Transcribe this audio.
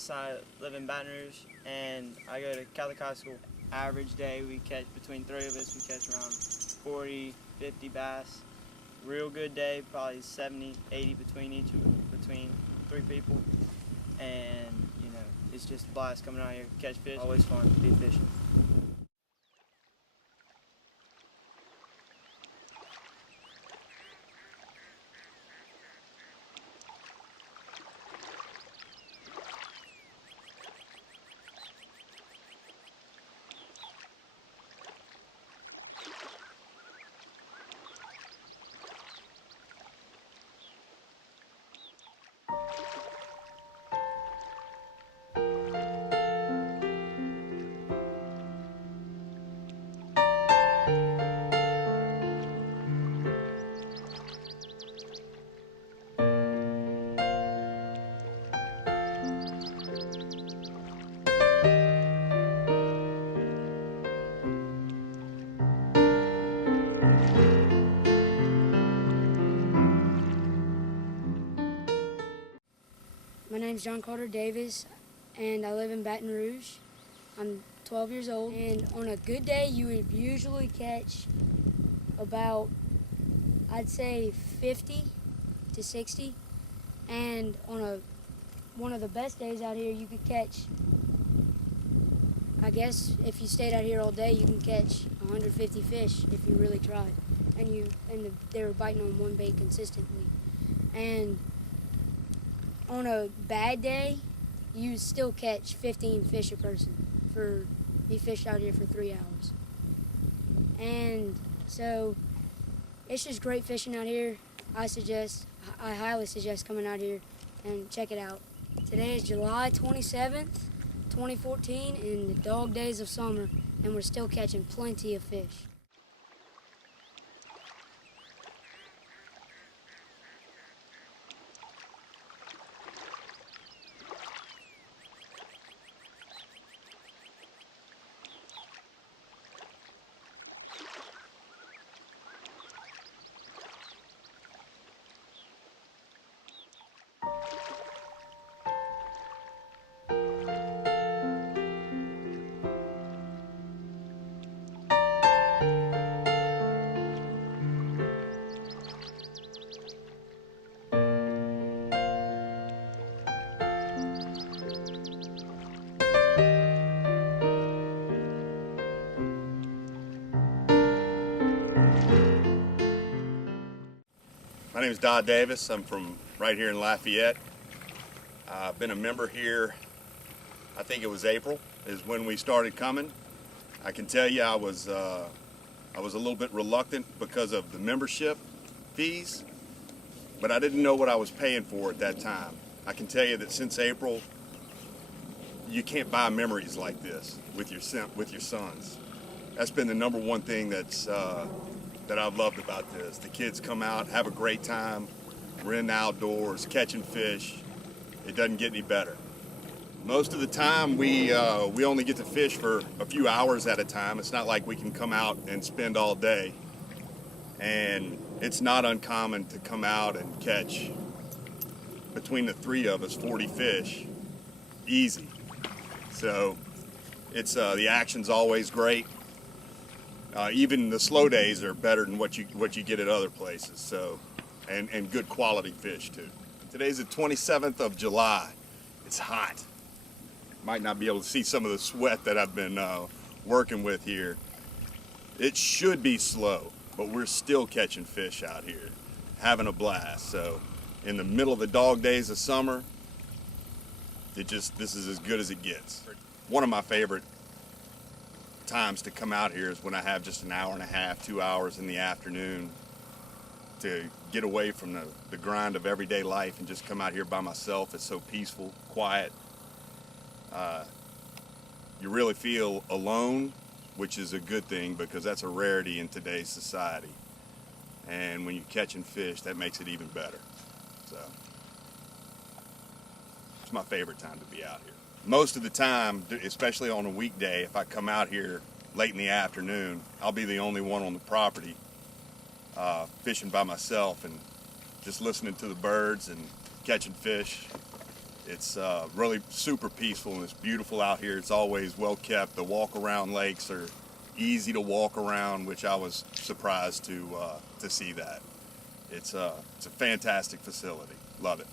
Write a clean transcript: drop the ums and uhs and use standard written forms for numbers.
Davis. I live in Baton Rouge, and I go to Catholic High School. Average day, we catch, between three of us, we catch around 40, 50 bass. Real good day, probably 70, 80 between three people. And, you know, it's just a blast coming out here to catch fish. Always fun to be fishing. My name's Dawg Davis, and I live in Baton Rouge. I'm 12 years old, and on a good day, you would usually catch about, I'd say, 50 to 60. And on one of the best days out here, you could catch, I guess, if you stayed out here all day, you can catch 150 fish if you really tried. And they were biting on one bait consistently. And on a bad day, you still catch 15 fish a person you fished out here for 3 hours. And so it's just great fishing out here. I highly suggest coming out here and check it out. Today is July 27th, 2014, in the dog days of summer, and we're still catching plenty of fish. My name is Dod Davis. I'm from right here in Lafayette. I've been a member here, I think it was April is when we started coming. I can tell you I was a little bit reluctant because of the membership fees, but I didn't know what I was paying for at that time. I can tell you that since April, you can't buy memories like this with your sons. That's been the number one thing that I've loved about this. The kids come out, have a great time. We're in the outdoors, catching fish. It doesn't get any better. Most of the time, we only get to fish for a few hours at a time. It's not like we can come out and spend all day. And it's not uncommon to come out and catch, between the three of us, 40 fish, easy. So it's the action's always great. Even the slow days are better than what you get at other places. So, and good quality fish too. Today's the 27th of July. It's hot. Might not be able to see some of the sweat that I've been working with here. It should be slow, but we're still catching fish out here, having a blast. So, in the middle of the dog days of summer, this is as good as it gets. One of my favorite times to come out here is when I have just an hour and a half, 2 hours in the afternoon to get away from the grind of everyday life and just come out here by myself. It's so peaceful, quiet. You really feel alone, which is a good thing because that's a rarity in today's society. And when you're catching fish, that makes it even better. So it's my favorite time to be out here. Most of the time, especially on a weekday, if I come out here late in the afternoon, I'll be the only one on the property fishing by myself and just listening to the birds and catching fish. It's really super peaceful and it's beautiful out here. It's always well kept. The walk around lakes are easy to walk around, which I was surprised to see that. It's a fantastic facility. Love it.